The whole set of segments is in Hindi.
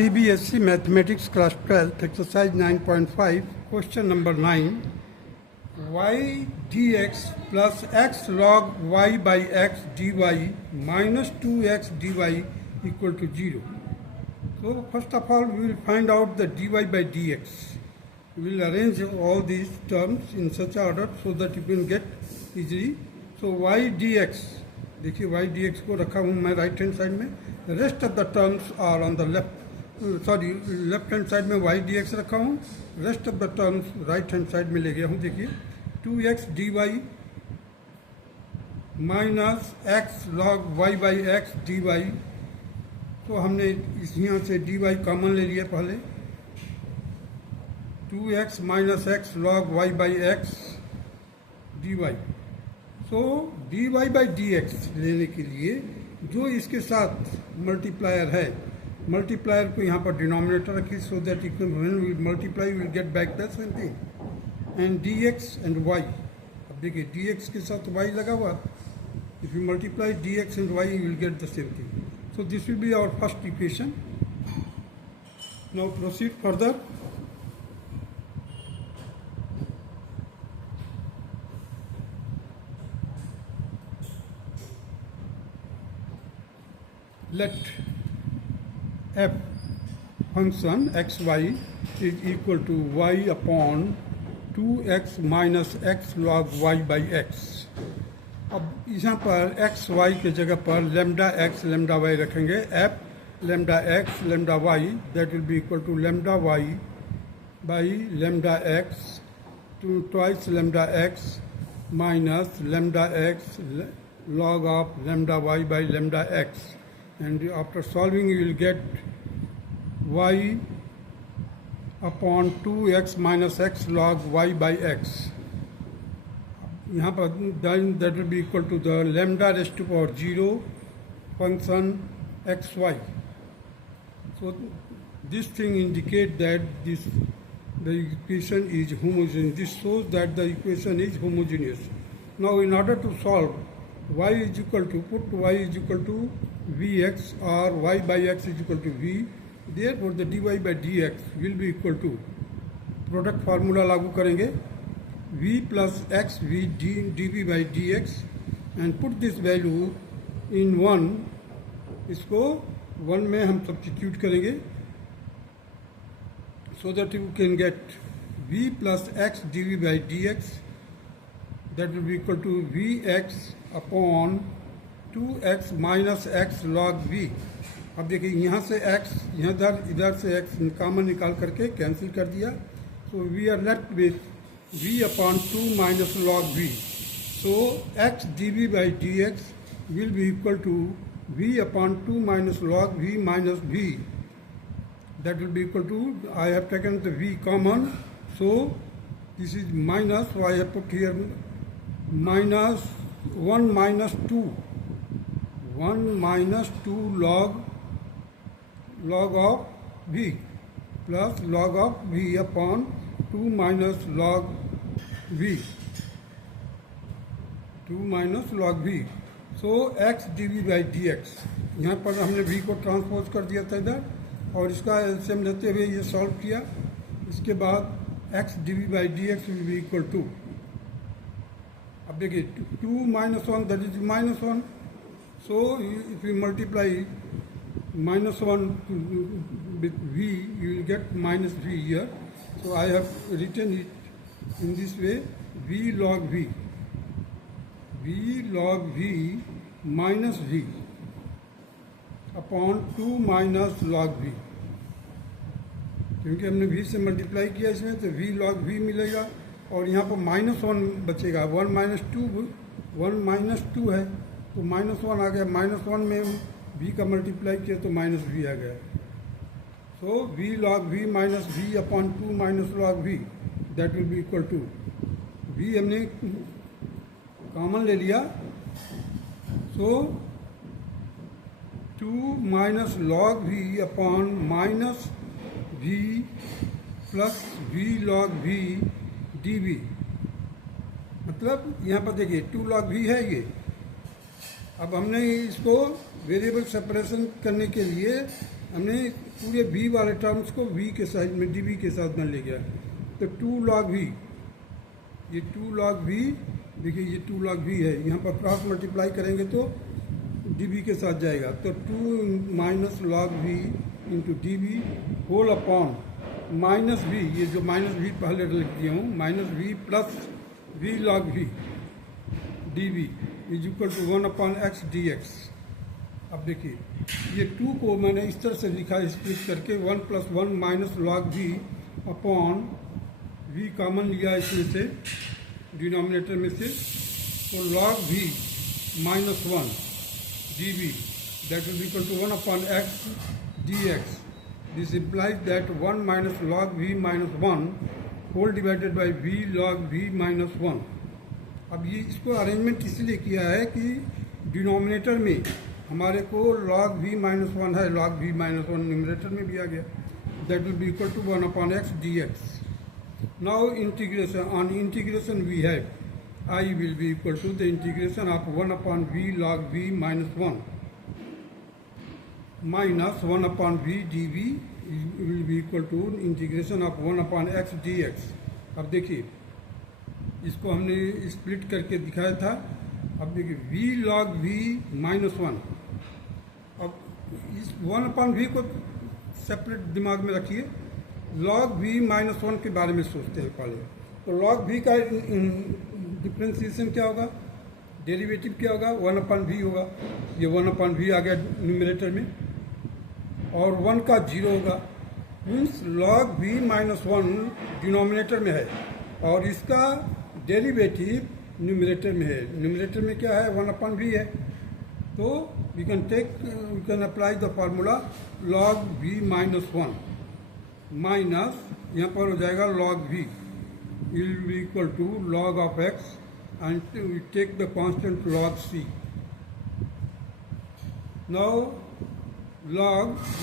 CBSE Mathematics Class 12th Exercise 9.5 Question number 9 y dx plus x log y by x dy minus 2x dy equal to 0. So first of all we will find out the dy by dx. We will arrange all these terms in such order so that you can get easily. So y dx, देखिए y dx को रखा हूँ मैं राइट हैंड साइड में. The rest of the terms are on the left hand side में y dx रखा हूँ. Rest of the terms right hand side में ले गया हूँ. देखिए 2x dy minus x log y by x dy. तो हमने इस यहाँ से dy कॉमन ले लिया पहले. 2x minus x log y by x dy. So dy by dx लेने के लिए जो इसके साथ मल्टीप्लायर है, मल्टीप्लायर को यहाँ पर डिनोमिनेटर रखिए so that you can when we multiply will get back the same thing. And dx and y, अब देखिए dx के साथ y लगा हुआ. If you multiply dx and y you will get the same thing. So this will be our first equation. Now proceed further. Let f function xy is equal to y upon 2x minus x log y by x. अब यहाँ पर x y के जगह पर lambda x lambda y रखेंगे. f lambda x lambda y that will be equal to lambda y by lambda x to twice lambda x minus lambda x log of lambda y by lambda x. And after solving you will get y upon 2x minus x log y by x. यहाँ पर that will be equal to the lambda raised to power 0 function xy. So this thing indicates that the equation is homogeneous. This shows that the equation is homogeneous. Now in order to solve, y is equal to, put y is equal to vx or y by x is equal to v. Therefore the dy by dx will be equal to, product formula लागू करेंगे, v plus x v dv by dx and put this value in 1. इसको 1 में हम सब्स्टिट्यूट करेंगे so that you can get v plus x dv by dx that will be equal to vx upon 2x minus x log v. अब देखिए यहाँ से x, यहाँ इधर से x कॉमन निकाल करके कैंसिल कर दिया. So we are left with v upon 2 minus log v. So x dv by dx will be equal to v upon 2 minus log v minus v. That will be equal to, I have taken the v common, so this is minus, so I have put here minus 1 minus 2. 1 minus 2 log of v plus log of v upon 2 minus log v. 2 minus log v. So x dv by dx. यहाँ पर हमने v को ट्रांसपोज कर दिया था इधर और इसका एलसीएम लेते हुए ये सॉल्व किया. इसके बाद x dv by dx will be equal to, अब देखिए 2 minus 1 that is minus 1. So if you multiply minus 1 with v, you will get minus v here. So I have written it in this way, v log v. v log v minus v upon 2 minus log v. क्योंकि हमने v से मल्टीप्लाई किया इसमें तो v log v मिलेगा और यहाँ पर माइनस 1 बचेगा. 1 माइनस 2 है तो माइनस 1 आ गया. माइनस 1 में v का मल्टीप्लाई किया तो माइनस v आ गया. So v log v minus v upon 2 minus log v that will be equal to, v हमने कॉमन ले लिया. So 2 minus log v upon minus v plus v log v dv. मतलब यहाँ पर देखिए 2 log v है ये. अब हमने इसको वेरिएबल सेपरेशन करने के लिए हमने पूरे v वाले टर्म्स को v के साइड में dv के साथ में ले गया। तो 2 log v, ये 2 log v, देखिए ये 2 log v है, यहाँ पर क्रॉस मल्टीप्लाई करेंगे तो dv के साथ जाएगा। तो 2 minus log v into dv whole upon minus v, ये जो माइनस v पहले लिख दिया हूँ, minus v plus v log v dv is equal to 1 upon x dx। अब देखिए ये 2 को मैंने इस तरह से लिखा स्प्लिट करके 1 plus 1 minus log V upon V common लिया इसमें से डिनोमिनेटर में से, तो log V minus 1 D V that will equal to 1 upon X D X. This implies that 1 minus log V minus 1 whole divided by V log V minus 1। अब ये इसको अरेंजमेंट इसलिए किया है कि डिनोमिनेटर में हमारे को log v माइनस 1 है, log v माइनस 1 न्यूमरेटर में भी आ गया, that will be equal to 1 upon X D X. Now integration, on integration we have i will be equal to the integration of 1 upon v log v minus 1 minus 1 upon v dv will be equal to integration of 1 upon X D X. अब देखिए इसको हमने स्प्लिट करके दिखाया था। अब देखिए v log v माइनस 1, अब इस 1 अपॉन v को सेपरेट दिमाग में रखिए, log v माइनस 1 के बारे में सोचते हैं पहले। तो log v का डिफ्रेंसिएशन क्या होगा, डेरिवेटिव क्या होगा, 1 अपॉन v होगा। ये 1 अपॉन v आ गया न्यूमरेटर में और 1 का 0 होगा, means log v minus 1 denominator में है और इसका डेरिवेटिव न्यूमरेटर में है। न्यूमरेटर में क्या है, 1 अपॉन v है। तो we can apply the formula log v minus 1 minus यहाँ पर हो जाएगा log v will be equal to log of x and we take the constant log c। Now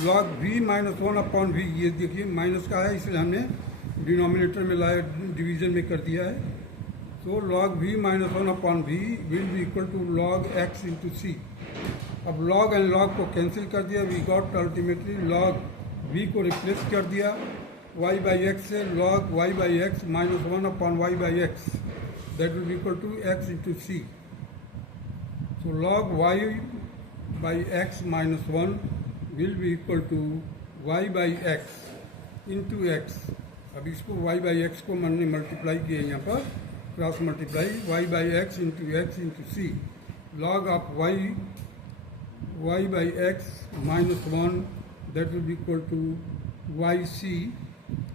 log v minus 1 upon v, ये देखिए माइनस का है इसलिए हमने डिनोमिनेटर में लाया, डिवीजन में कर दिया है। तो log v minus 1 upon v will be equal to log x into सी। अब log एंड log को कैंसिल कर दिया, we got ultimately log v को रिप्लेस कर दिया y बाई एक्स से, log y by x minus 1 upon y by x that will be equal to x into सी। So log y by x minus 1 will be equal to y by x into x. अब इसको y बाई एक्स को मैंने मल्टीप्लाई किया यहाँ पर, cross multiply y by x into C. log of y by x minus 1 that will be equal to y c,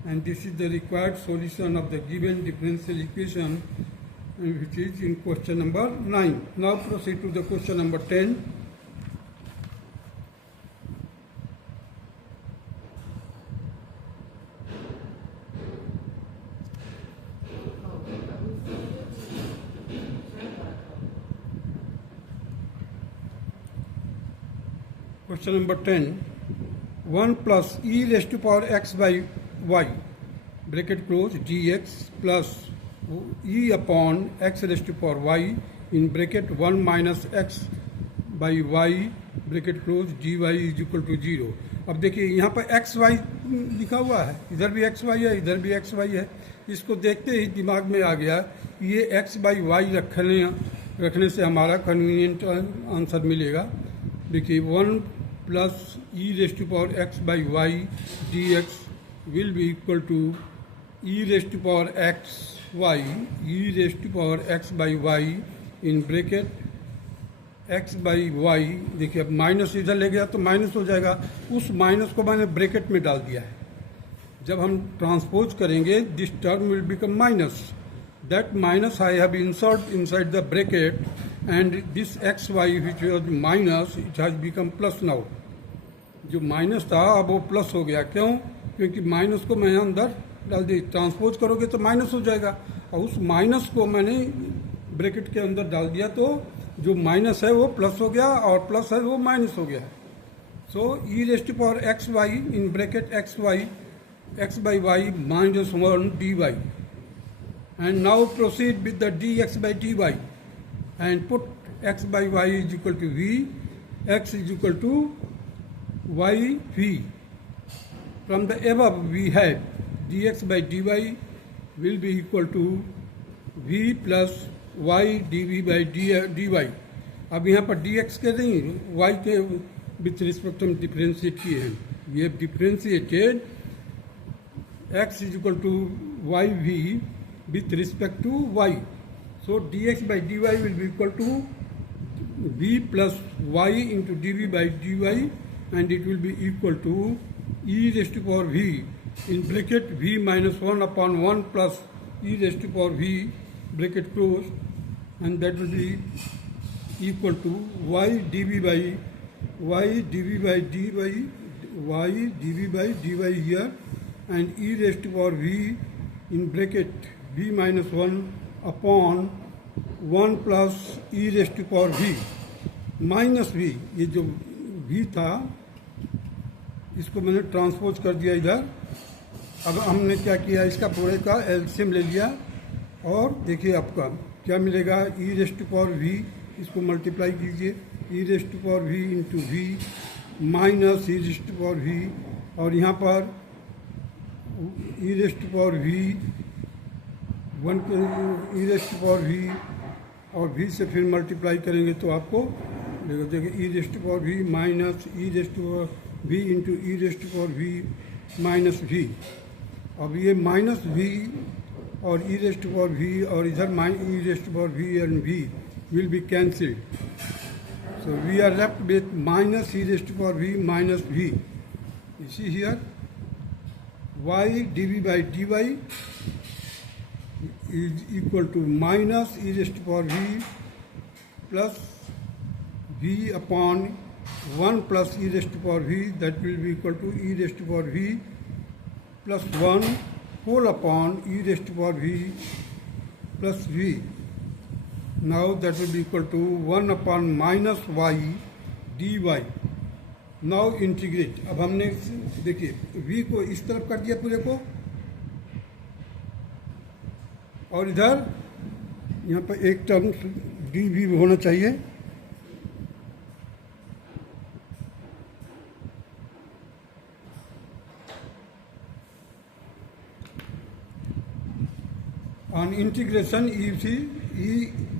and this is the required solution of the given differential equation which is in question number 9. Now proceed to the question number 10. Question number 10, 1 plus e raised to power x by y bracket close dx plus e upon x raised to power y in bracket 1 minus x by y bracket close dy is equal to 0। अब देखिए यहाँ पर एक्स वाई लिखा हुआ है, इधर भी एक्स वाई है, इधर भी एक्स वाई है। इसको देखते ही दिमाग में आ गया ये एक्स बाई वाई रखने से हमारा कन्वीनियंट आंसर मिलेगा। देखिए 1 plus E raised to power X by Y D X will be equal to E raised to power x Y, E raised to power X by Y in bracket x by Y. देखिए अब माइनस इधर ले गया तो माइनस हो जाएगा, उस माइनस को मैंने ब्रैकेट में डाल दिया है। जब हम ट्रांसपोज करेंगे this term will become minus, that minus I have insert inside the bracket and this xy which was minus it has become plus now। जो माइनस था अब वो प्लस हो गया, क्यों? क्योंकि माइनस को मैं अंदर डाल दी, ट्रांसपोज करोगे तो माइनस हो जाएगा और उस माइनस को मैंने ब्रैकेट के अंदर डाल दिया तो जो माइनस है वो प्लस हो गया और प्लस है वो माइनस हो गया। So e raised to power x y in bracket x by y minus 1 d y. And now proceed with the d x by d y and put x by y is equal to v, x is equal to y v from the above we had dx by dy will be equal to v plus y dv by dy. अब यहाँ पर dx के नहीं y के विथ रिस्पेक्ट हम डिफ्रेंशिएट किए हैं. We have differentiated x is equal to yv with respect to y. So dx by dy will be equal to v plus y into dv by dy, and it will be equal to e raised to power v in bracket v minus 1 upon 1 plus e raised to power v bracket close, and that will be equal to y dv by dy here, and e raised to power v in bracket v minus 1 upon 1 plus e raised to power v minus v. ये जो v था इसको मैंने ट्रांसपोज कर दिया इधर. अब हमने क्या किया, इसका पूरे का एलसीएम ले लिया, और देखिए आपका क्या मिलेगा, e raised to power v, इसको मल्टीप्लाई कीजिए, e raised to power v into v minus e raised to power v, और यहाँ पर e raised to power v e raised to power v और v से फिर मल्टीप्लाई करेंगे तो आपको देखिए e raised to power v minus e raised to power v into e raised to power v minus v. अब ये माइनस v और e raised to power v और इधर e raised to power v and v will be cancelled. So we are left with minus e raised to power v minus v. You see here, y dv by dy is equal to minus e raised to power v plus v upon 1 plus e raised to power v, that will be equal to e raised to power v plus 1 whole upon e raised to power v plus v. Now that will be equal to 1 upon minus y dy. Now integrate. अब हमने देखिए v को इस तरफ कर दिया पूरे को, और इधर यहाँ पर एक टर्म dv होना चाहिए. On integration you see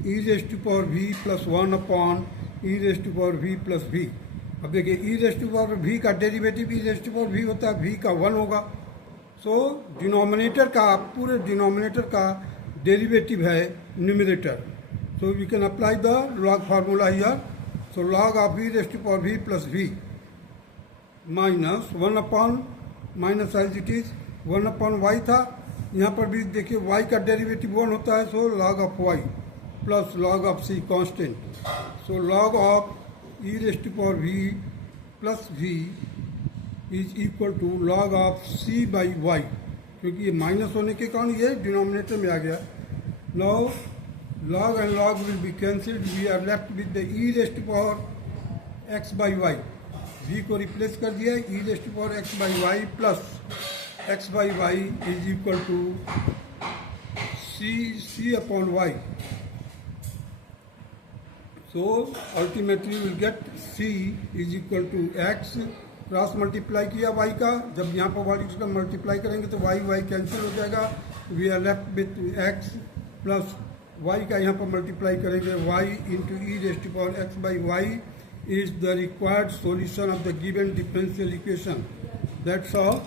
e raised to power v plus 1 upon e raised to power v plus v. अब देखिए e raised to power v का derivative e raised to power v होता है, v का 1 होगा. सो डिनोमिनेटर का, पूरे डिनोमिनेटर का डेरिवेटिव है numerator. So we can apply the log formula here. So log of e raised to power v plus v minus 1 upon minus as it is 1 upon y था. यहाँ पर भी देखिए y का डेरिवेटिव 1 होता है, सो log of y plus log of c constant. So log of e raised to power v plus v is equal to log of c by y, क्योंकि ये माइनस होने के कारण ये डिनोमिनेटर में आ गया. Now log and log will be cancelled. We are left with the e raised to power x by y. v को रिप्लेस कर दिया, e raised to power x by y plus x by y is equal to c upon y. So ultimately we will get c is equal to x, cross multiply किया y का, जब यहाँ पर y का मल्टीप्लाई करेंगे तो y कैंसिल हो जाएगा. We are left with x plus y का यहाँ पर मल्टीप्लाई करेंगे, y into E raised to power x by y is the required solution of the given differential equation. That's all.